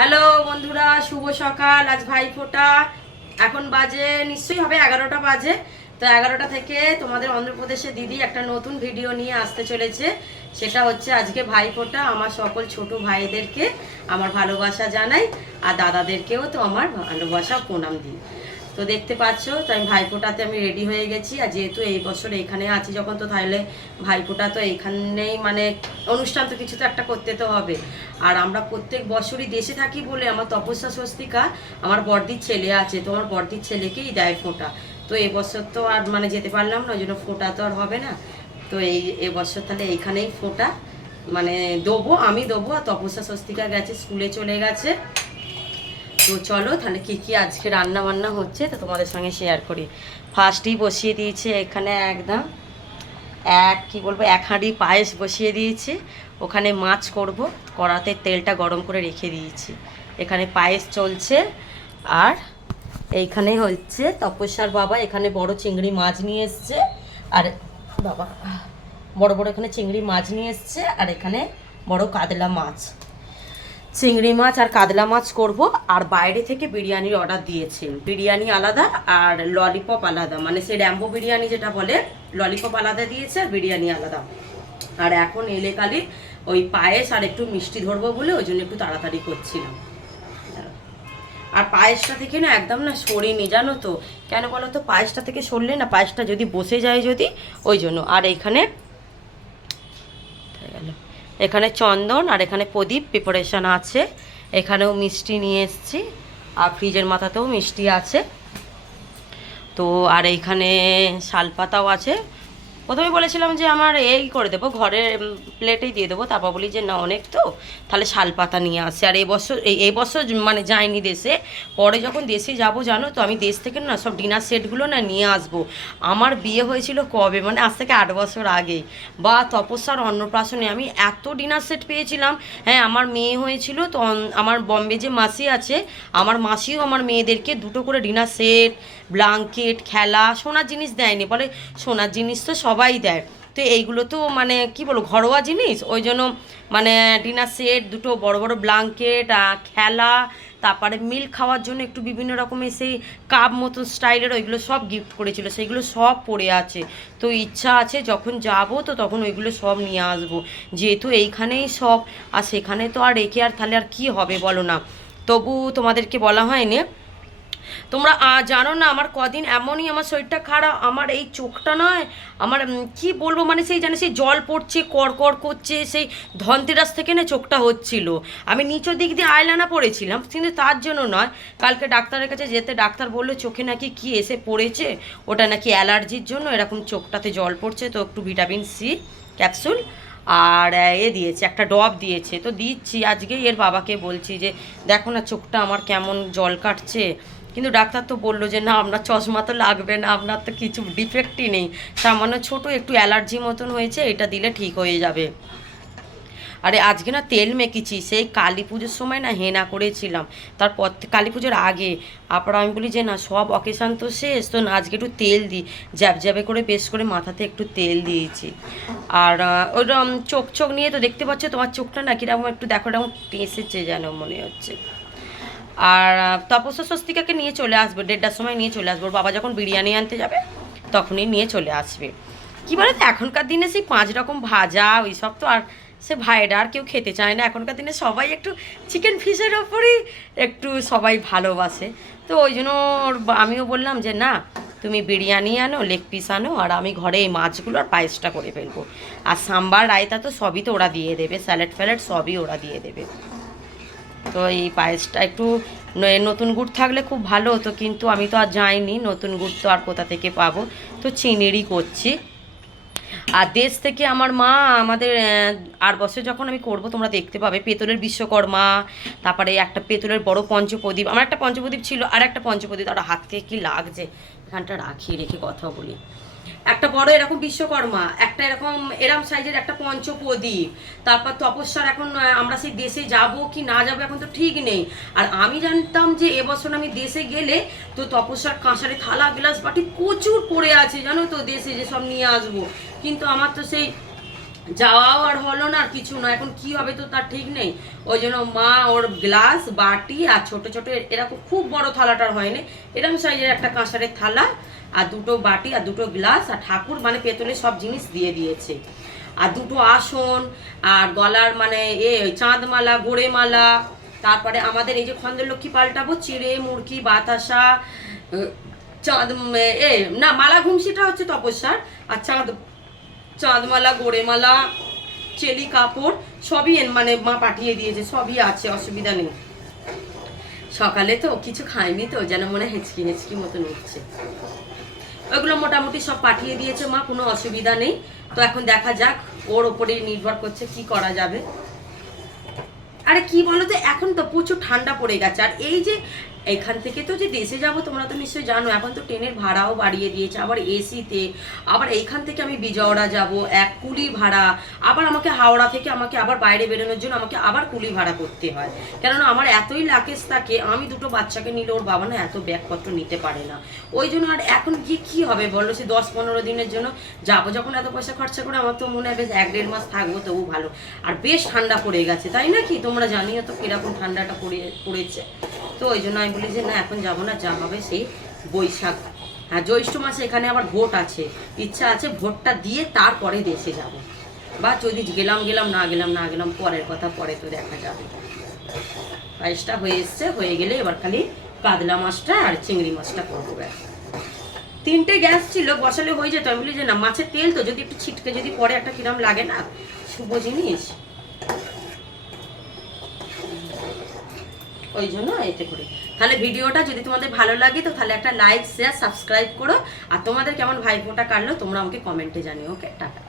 Hello বন্ধুরা, শুভ সকাল। আজ ভাইফোঁটা, এখন বাজে নিশ্চয়ই হবে 11টা বাজে। তো 11টা থেকে তোমাদের অন্ধ্রপ্রদেশে দিদি একটা নতুন ভিডিও নিয়ে আসতে চলেছে। সেটা হচ্ছে আজকে ভাইফোঁটা। আমার সকল ছোট ভাইদেরকে আমার ভালোবাসা জানাই, আর দাদাদেরকেও তো আমার ভালোবাসা প্রণাম দিই। তো দেখতে পাচ্ছ, তো আমি ভাইফোঁটাতে আমি রেডি হয়ে গেছি। আর যেহেতু এই বছর এইখানে আছি যখন, তো তাহলে ভাইফোঁটা তো এইখানেই, মানে অনুষ্ঠান তো কিছু তো একটা করতে তো হবে। আর আমরা প্রত্যেক বছরই দেশে থাকি বলে আমার তপস্যা স্বস্তিকা, আমার বড়দির ছেলে আছে, তো আমার বড়দির ছেলেকেই দেয় ফোঁটা। তো এবছর তো আর মানে যেতে পারলাম না, ওই জন্য ফোঁটা তো আর হবে না। তো এবছর তাহলে এইখানেই ফোঁটা মানে দেবো, আমি দেবো। আর তপস্যা স্বস্তিকা গেছে, স্কুলে চলে গেছে। তো চলো তাহলে কি কি আজকে রান্না বান্না হচ্ছে তো তোমাদের সঙ্গে শেয়ার করি। ফার্স্টেই বসিয়ে দিয়েছি এখানে একদম কি বলবো, এক হাঁড়ি পায়েস বসিয়ে দিয়েছি। ওখানে মাছ করব, কড়াতে তেলটা গরম করে রেখে দিয়েছি। এখানে পায়েস চলছে। আর এইখানে হচ্ছে তপস্যার বাবা এখানে বড় চিংড়ি মাছ নিয়ে এসছে। আর বাবা বড় বড় এখানে চিংড়ি মাছ নিয়ে এসছে। আর এখানে বড় কাতলা মাছ, চিংড়ি মাছ আর কাতলা মাছ করব। আর বাইরে থেকে বিরিয়ানির অর্ডার দিয়েছে। বিরিয়ানি আলাদা আর ললিপপ আলাদা, মানে সেই র্যাম্বো বিরিয়ানি যেটা বলে, ললিপপ আলাদা দিয়েছে আর বিরিয়ানি আলাদা। আর এখন এলে কালি ওই পায়েস আর একটু মিষ্টি ধরবো বলে ওই জন্য একটু তাড়াতাড়ি করছিলাম। আর পায়েসটা থেকে না একদম না সরিনি, জানো তো কেন বলো তো? পায়েসটা থেকে সরলে না, পায়েসটা যদি বসে যায় যদি, ওই জন্য। আর এখানে চন্দন আর এখানে প্রদীপ প্রিপারেশন আছে। এখানেও মিষ্টি নিয়ে এসেছি, আর ফ্রিজের মাথাতেও মিষ্টি আছে। তো আর এইখানে শালপাতাও আছে। প্রথমে বলেছিলাম যে আমার এই করে দেবো, ঘরের প্লেটেই দিয়ে দেবো। তারপর বলি যে না, অনেক তো, তাহলে শালপাতা নিয়ে আসে। আর এই বছর মানে যাইনি দেশে, পরে যখন দেশে যাব জানো তো, আমি দেশ থেকে না সব ডিনার সেটগুলো না নিয়ে আসবো। আমার বিয়ে হয়েছিল কবে, মানে আজ থেকে 8 বছর আগে, বা তপস্যার অন্নপ্রাশনে আমি এত ডিনার সেট পেয়েছিলাম। হ্যাঁ, আমার মেয়ে হয়েছিল তো, আমার বম্বে যে মাসি আছে, আমার মাসিও আমার মেয়েদেরকে দুটো করে ডিনার সেট, ব্ল্যাঙ্কেট, খেলা, সোনার জিনিস দেয়নি, বলে সোনার জিনিস তো সবাই দেয়। তো এইগুলো তো মানে কি বলবো, ঘরোয়া জিনিস, ওই জন্য মানে ডিনার সেট, দুটো বড় বড় ব্ল্যাঙ্কেট, খেলা, তারপরে মিল খাওয়ার জন্য একটু বিভিন্ন রকমের সেই কাপ মতো স্টাইলের, ওইগুলো সব গিফট করেছিল। সেইগুলো সব পড়ে আছে। তো ইচ্ছা আছে যখন যাব তো তখন ওইগুলো সব নিয়ে আসবো, যেহেতু এইখানেই সব। আর সেখানে তো আর রেখে আর তাহলে আর কি হবে বলো না। তবু তোমাদেরকে বলা হয়নি। তোমরা জানো না, আমার কদিন এমনই আমার শরীরটা খারাপ, আমার এই চোখটা নয়, আমার কি বলবো, মানে সেই জানে সেই জল পড়ছে, কড়কড় করছে, সেই ধনতেরাস থেকে না চোখটা হচ্ছিল। আমি নিচের দিক দিয়ে আইলানা পড়েছিলাম, কিন্তু তার জন্য নয়। কালকে ডাক্তারের কাছে যেতে ডাক্তার বললো চোখে নাকি কি এসে পড়েছে, ওটা নাকি অ্যালার্জির জন্য এরকম চোখটাতে জল পড়ছে। তো একটু ভিটামিন সি ক্যাপসুল আর দিয়েছে, একটা ডব দিয়েছে, তো দিচ্ছি। আজকে এর বাবাকে বলছি যে দেখো না চোখটা আমার কেমন জল কাটছে। কিন্তু ডাক্তার তো বললো যে না, আপনার চশমা তো লাগবে না, আপনার তো কিছু ডিফেক্টই নেই, সামান্য ছোট একটু অ্যালার্জি মতন হয়েছে, এটা দিলে ঠিক হয়ে যাবে। আরে আজকে না তেল মেখেছি, সেই কালী পুজোর সময় না হেনা করেছিলাম, তারপর কালী পুজোর আগে। তারপর আমি বলি যে না, সব অকেশান তো শেষ, তো না আজকে একটু তেল দিই, জ্যাব জ্যাবে করে বেশ করে মাথাতে একটু তেল দিয়েছি। আর ওইরকম চোখ নিয়ে তো দেখতে পাচ্ছ, তোমার চোখটা না কিরকম একটু দেখো, এরকম টেসেছে যেন মনে হচ্ছে। আর তপস্যা স্বস্তিকাকে নিয়ে চলে আসবে, 1:30টার সময় নিয়ে চলে আসবো। বাবা যখন বিরিয়ানি আনতে যাবে তখনই নিয়ে চলে আসবে। কী বলে তো, এখনকার দিনে সেই 5 রকম ভাজা ওই সব তো আর সে ভাইরা আর কেউ খেতে চায় না। এখনকার দিনে সবাই একটু চিকেন ফিশের ওপরই একটু সবাই ভালোবাসে। তো ওই জন্য আমিও বললাম যে না, তুমি বিরিয়ানি আনো, লেগ পিস আনো, আর আমি ঘরে এই মাছগুলো আর পায়েসটা করে ফেলবো। আর সাম্বার রায়তা তো সবই তো ওরা দিয়ে দেবে, স্যালাড ফ্যালাড সবই ওরা দিয়ে দেবে। তো এই পায়েসটা একটু নতুন গুড় থাকলে খুব ভালো হতো, কিন্তু আমি তো আর যাইনি, নতুন গুড় তো আর কোথা থেকে পাবো, তো চিনিরই করছি। আর দেশ থেকে আমার মা আমাদের 8 বছর যখন আমি করব, তোমরা দেখতে পাবে পেতলের বিশ্বকর্মা, তারপরে একটা পেতলের বড় পঞ্চপ্রদীপ, আমার একটা পঞ্চপ্রদীপ ছিল, আর একটা পঞ্চপ্রদীপ, আর হাত থেকে কি লাগছে, এখানটা রেখে কথা বলি। একটা বড় এরকম বিশ্বকর্মা, একটা এরকম এরম সাইজের একটা পঞ্চপ্রদীপ। তারপর তপস্যার এখন আমরা সেই দেশে যাব কি না যাবো এখন তো ঠিক নেই। আর আমি জানতাম যে এবছর আমি দেশে গেলে তো তপস্যার কাঁসারে থালা গ্লাস বাটি প্রচুর পড়ে আছে, জানো তো, দেশে যে সব নিয়ে আসবো। কিন্তু আমার তো সেই যাওয়াও আর হলো না, আর কিছু না, এখন কি হবে তো তার ঠিক নেই। ওই জন্য মা ওর গ্লাস বাটি আর ছোট ছোট এরকম খুব বড় থালাটার হয়নি, এরকম সাইজের একটা কাঁসারের থালা আর দুটো বাটি আর দুটো গ্লাস আর ঠাকুর মানে পেতলের সব জিনিস দিয়ে দিয়েছে, আর দুটো আসন আর গলার মানে চাঁদমালা গোড়ে মালা। তারপরে আমাদের এই যে খন্দলক্ষ্মী পাল্টাবো, চিড়ে মুরগি বাতাসা চাঁদ না মালা ঘুমসিটা হচ্ছে তপস্যার, আর চাঁদমালা গোড়েমালা চেলি কাপড় সবই মানে মা পাঠিয়ে দিয়েছে, সবই আছে, অসুবিধা নেই। সকালে তো কিছু খাইনি তো যেন মনে হেঁচকি হেঁচকি মতন উঠছে, ওইগুলো মোটামুটি সব পাঠিয়ে দিয়েছে মা, কোনো অসুবিধা নেই। তো এখন দেখা যাক, ওর ওপরেই নির্ভর করছে কি করা যাবে। আরে কি বলতো, এখন তো প্রচুর ঠান্ডা পড়ে গেছে, আর এই যে এখান থেকে তো যে দেশে যাব তোমরা তো নিশ্চয়ই জানো, এখন তো ট্রেনের ভাড়াও বাড়িয়ে দিয়েছে, আবার এসিতে, আবার এইখান থেকে আমি বিজয়ওয়াড়া যাব এক কুলি ভাড়া, আবার আমাকে হাওড়া থেকে আমাকে আবার বাইরে বেরোনোর জন্য আমাকে আবার কুলি ভাড়া করতে হয়, কেননা আমার এতই লাকেজ থাকে, আমি দুটো বাচ্চাকে নিলে ওর বাবা না এত ব্যাগপত্র নিতে পারে না, ওই জন্য। আর এখন গিয়ে কী হবে বলো, সে 10-15 দিনের জন্য যাবো, যখন এত পয়সা খরচা করে আমার তো মনে হয় বেশ 1-1.5 মাস থাকবো, তবু ভালো। আর বেশ ঠান্ডা পড়ে গেছে, তাই না কি তোমরা জানিও তো কিরকম ঠান্ডাটা পড়েছে। তো ওই জন্য আমি বলি যে না এখন যাবো না, যা হবে সেই বৈশাখ, হ্যাঁ জ্যৈষ্ঠ মাসে এখানে আবার ভোট আছে, ইচ্ছা আছে ভোটটা দিয়ে তারপরে দেশে যাব, বা যদি গেলাম না গেলাম পরের কথা, পরে তো দেখা যাবে। পায়েসটা হয়ে এসছে, হয়ে গেলে এবার খালি কাতলা মাছটা আর চিংড়ি মাছটা করবো। 3টে গ্যাস ছিল, বসালে হয়ে যেত। আমি বলি যে না, মাছের তেল তো যদি একটু ছিটকে যদি পরে একটা কিরম লাগে না, শুভ জিনিস, ওই জন্য এতে করে। তাহলে ভিডিওটা যদি তোমাদের ভালো লাগে তো তাহলে একটা লাইক শেয়ার সাবস্ক্রাইব করো, আর তোমাদের কেমন ভাইফোঁটা কাটলো তোমরা আমাকে কমেন্টে জানিও। ওকে, টাটা।